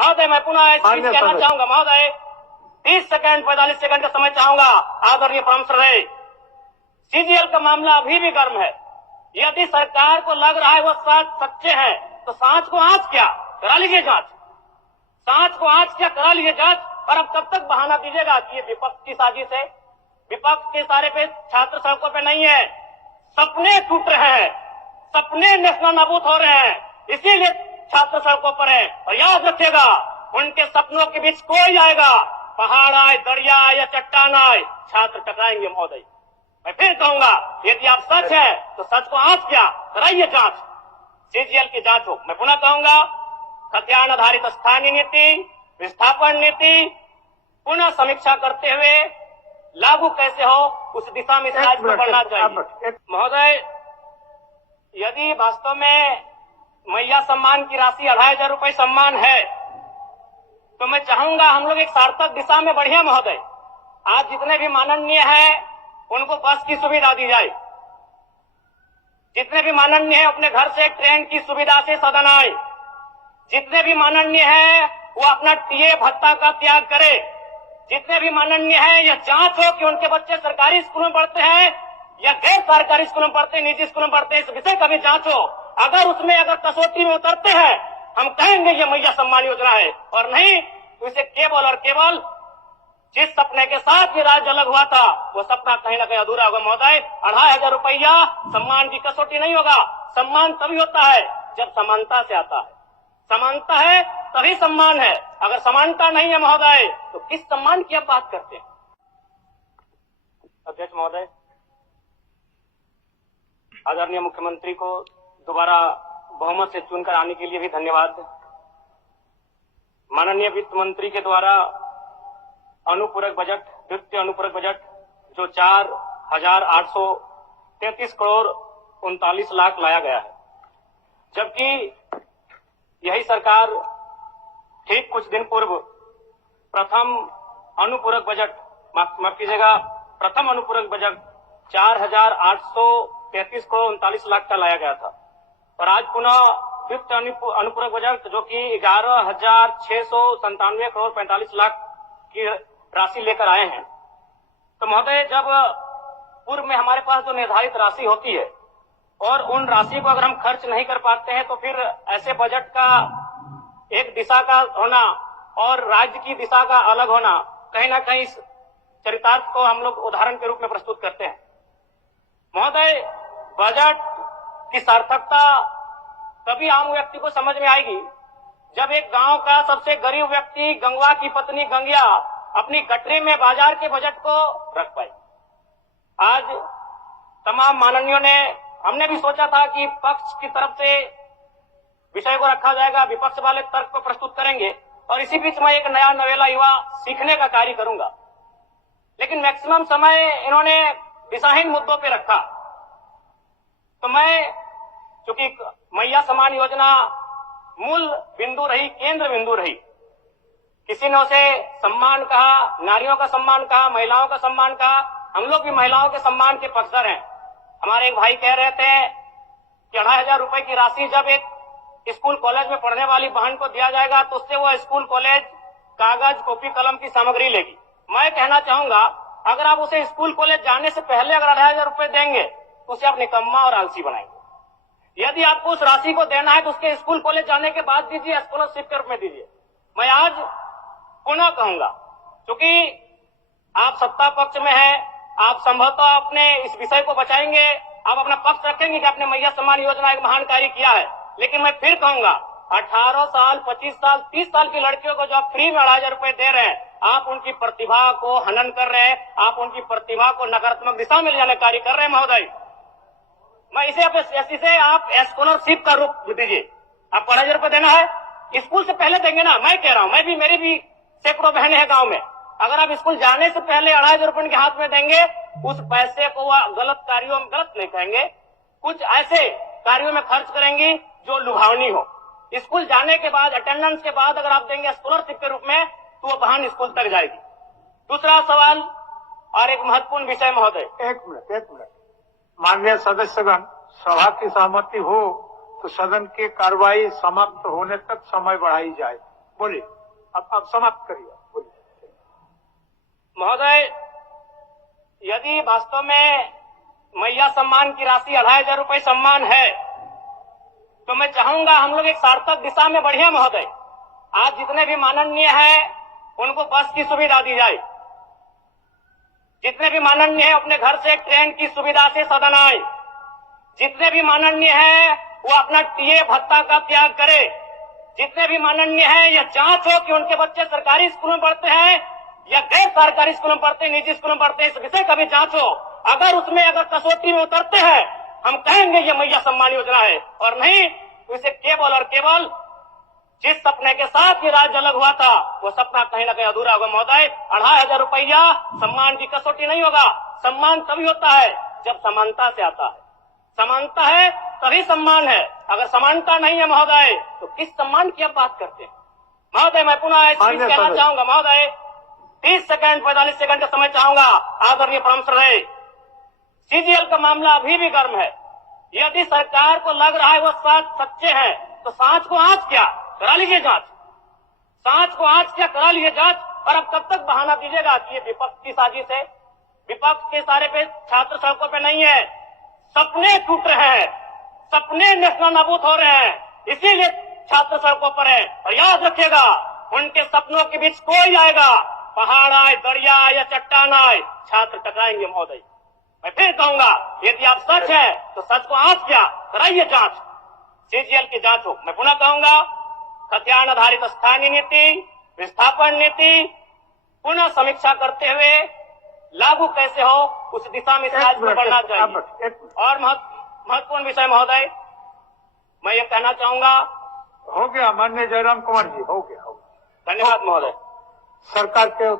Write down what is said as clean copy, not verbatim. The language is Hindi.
महोदय, मैं पुनः इस चीज कहना चाहूंगा महोदय, 30 सेकंड 45 सेकंड का समय चाहूंगा। आदरणीय परम श्रद्धेय, सीजीएल का मामला अभी भी गर्म है। यदि सरकार को लग रहा है वो सच्चे हैं तो सांच को आंच क्या करा लीजिए जांच, सांच को आंच क्या करा लीजिए जांच। और अब कब तक बहाना दीजिएगा कि ये विपक्ष की साजिश है? विपक्ष के सारे पे छात्र सड़कों पे नहीं है, सपने टूट रहे हैं, सपने नेशनल नाबूद हो रहे हैं, इसीलिए छात्र सड़कों पर है। और याद रखिएगा, उनके सपनों के बीच कोई आएगा, पहाड़ आए, दरिया आए या चट्टान आए, छात्र टकराएंगे महोदय। मैं फिर कहूंगा, यदि आप सच है तो सच को आंच क्या कराइए जांच, सीजीएल की जांच हो। मैं पुनः कहूंगा, खतियान आधारित स्थानीय नीति, विस्थापन नीति पुनः समीक्षा करते हुए लागू कैसे हो, उस दिशा में राज्य को बढ़ना चाहिए। महोदय, यदि वास्तव में मैया सम्मान की राशि 2500 रुपए सम्मान है तो मैं चाहूंगा हम लोग एक सार्थक दिशा में बढ़िया महोदय। आज जितने भी माननीय हैं उनको बस की सुविधा दी जाए, जितने भी माननीय हैं अपने घर से ट्रेन की सुविधा से सदन आए, जितने भी माननीय हैं वो अपना टीए भत्ता का त्याग करे, जितने भी माननीय हैं यह जांच हो कि उनके बच्चे सरकारी स्कूलों में पढ़ते हैं या गैर सरकारी स्कूलों में पढ़ते हैं, निजी स्कूलों में पढ़ते हैं, इस विषय का भी जांच हो। अगर उसमें अगर कसौटी में उतरते हैं हम कहेंगे ये मैया सम्मान योजना है, और नहीं तो इसे केवल और केवल जिस सपने के साथ ये राज्य अलग हुआ था वो सपना कहीं ना कहीं अधूरा होगा महोदय। 2500 रुपया सम्मान की कसौटी नहीं होगा। सम्मान तभी होता है जब समानता से आता है, समानता है तभी सम्मान है। अगर समानता नहीं है महोदय तो किस सम्मान की आप बात करते हैं? अध्यक्ष महोदय, आदरणीय मुख्यमंत्री को दोबारा बहुमत से चुनकर आने के लिए भी धन्यवाद। माननीय वित्त मंत्री के द्वारा अनुपूरक बजट, द्वितीय अनुपूरक बजट जो 4,833 करोड़ 39 लाख लाया गया है, जबकि यही सरकार ठीक कुछ दिन पूर्व प्रथम अनुपूरक बजट, माफ कीजिएगा, प्रथम अनुपूरक बजट 4,833 करोड़ 39 लाख का लाया गया था। और आज पुनः द्वितीय अनुपूरक बजट जो कि 11,697 करोड़ 45 लाख की राशि लेकर आए हैं। तो महोदय, जब पूर्व में हमारे पास जो निर्धारित राशि होती है और उन राशि को अगर हम खर्च नहीं कर पाते हैं तो फिर ऐसे बजट का एक दिशा का होना और राज्य की दिशा का अलग होना, कहीं ना कहीं इस चरितार्थ को हम लोग उदाहरण के रूप में प्रस्तुत करते हैं। महोदय, बजट की सार्थकता तभी आम व्यक्ति को समझ में आएगी जब एक गांव का सबसे गरीब व्यक्ति, गंगवा की पत्नी गंगिया, अपनी गठरी में बाजार के बजट को रख पाई। आज तमाम माननीयों ने, हमने भी सोचा था कि पक्ष की तरफ से विषय को रखा जाएगा, विपक्ष वाले तर्क को प्रस्तुत करेंगे और इसी बीच में एक नया नवेला युवा सीखने का कार्य करूंगा। लेकिन मैक्सिमम समय इन्होंने दिशाहीन मुद्दों पे रखा। तो मैं, चूंकि मैया सम्मान योजना मूल बिंदु रही, केंद्र बिंदु रही, किसी ने उसे सम्मान कहा, नारियों का सम्मान कहा, महिलाओं का सम्मान कहा, हम लोग भी महिलाओं के सम्मान के पक्षधर हैं। हमारे एक भाई कह रहे थे कि 2500 रुपए की राशि जब एक स्कूल कॉलेज में पढ़ने वाली बहन को दिया जाएगा तो उससे वो स्कूल कॉलेज कागज, कॉपी, कलम की सामग्री लेगी। मैं कहना चाहूंगा, अगर आप उसे स्कूल कॉलेज जाने से पहले अगर 2500 रुपए देंगे तो उसे आप निकम्मा और आलसी बनाएंगे। यदि आपको उस राशि को देना है तो उसके स्कूल कॉलेज जाने के बाद दीजिए, स्कॉलरशिप के रूप में दीजिए। मैं आज पुनः कहूंगा, क्योंकि आप सत्ता पक्ष में हैं, आप संभवतः अपने इस विषय को बचाएंगे, आप अपना पक्ष रखेंगे कि आपने मैया सम्मान योजना एक महान कार्य किया है। लेकिन मैं फिर कहूंगा, 18 साल, 25 साल, 30 साल की लड़कियों को जो आप फ्री में 2500 रुपए दे रहे हैं, आप उनकी प्रतिभा को हनन कर रहे हैं, आप उनकी प्रतिभा को नकारात्मक दिशा में ले जाने कार्य कर रहे हैं महोदय। मैं इसे आप स्कॉलरशिप का रूप दीजिए। आप 2500 रुपए देना है, स्कूल से पहले देंगे ना। मैं कह रहा हूं, मेरी भी सैकड़ों बहनें हैं गांव में, अगर आप स्कूल जाने से पहले 2500 रुपए उनके हाथ में देंगे, उस पैसे को वह गलत कार्यों में, गलत नहीं कहेंगे, कुछ ऐसे कार्यों में खर्च करेंगी जो लुभावनी हो। स्कूल जाने के बाद, अटेंडेंस के बाद अगर आप देंगे स्कॉलरशिप के रूप में तो वो बहन स्कूल तक जाएगी। दूसरा सवाल और एक महत्वपूर्ण विषय महोदय। एक मिनट माननीय सदस्यगण, सभा की सहमति हो तो सदन की कार्रवाई समाप्त होने तक समय बढ़ाई जाए। बोलिए, अब समाप्त करिए, बोलिए। महोदय, यदि वास्तव में मैया सम्मान की राशि 2,500 रुपए सम्मान है, तो मैं चाहूंगा हम लोग एक सार्थक दिशा में बढ़िया महोदय। आज जितने भी माननीय हैं उनको बस की सुविधा दी जाए, जितने भी माननीय हैं अपने घर से ट्रेन की सुविधा से सदन आए, जितने भी माननीय हैं वो अपना टीए भत्ता का त्याग करे, जितने भी माननीय हैं यह जांच हो कि उनके बच्चे सरकारी स्कूल में पढ़ते हैं या गैर सरकारी स्कूल में पढ़ते हैं, निजी स्कूल में पढ़ते हैं, इस विषय का भी जांच हो। अगर उसमें अगर कसौटी में उतरते हैं, हम कहेंगे ये मैया सम्मान योजना है, और नहीं तो इसे केवल और केवल जिस सपने के साथ ये राज्य अलग हुआ था वो सपना कहीं ना कहीं अधूरा होगा महोदय। 2,500 रुपया सम्मान की कसौटी नहीं होगा। सम्मान तभी होता है जब समानता से आता है, समानता है तभी सम्मान है। अगर समानता नहीं है महोदय तो किस सम्मान की आप बात करते हैं महोदय? मैं पुनः एक चीज कहना चाहूंगा महोदय, 30 सेकंड 45 सेकंड का समय चाहूंगा। आदरणीय परम श्रद्धेय, सीजीएल का मामला अभी भी गर्म है। यदि सरकार को लग रहा है वो सच्चे हैं तो सांच को आंच क्या करा लीजिए जांच, सांच को आंच क्या करा लीजिए जांच। और अब कब तक बहाना दीजिएगा कि ये विपक्ष की साजिश है? विपक्ष के सारे पे छात्र सड़कों पे नहीं है, सपने टूट रहे हैं, सपने नेशनल नाबूद हो रहे हैं, इसीलिए छात्र सड़कों पर है। और याद रखिएगा, उनके सपनों के बीच कोई आएगा, पहाड़ आए, दरिया आए या चट्टान आए, छात्र टकराएंगे महोदय। मैं फिर कहूंगा, यदि आप सच है तो सच को आंच क्या कराइए जांच, सीजीएल की जांच हो। मैं पुनः कहूंगा, खतियान आधारित स्थानीय नीति, विस्थापन नीति पुनः समीक्षा करते हुए लागू कैसे हो उस दिशा में राज्य को बढ़ना चाहिए। और महत्वपूर्ण विषय महोदय, मैं ये कहना चाहूंगा, हो गया माननीय जयराम कुमार जी, हो गया। धन्यवाद महोदय। सरकार के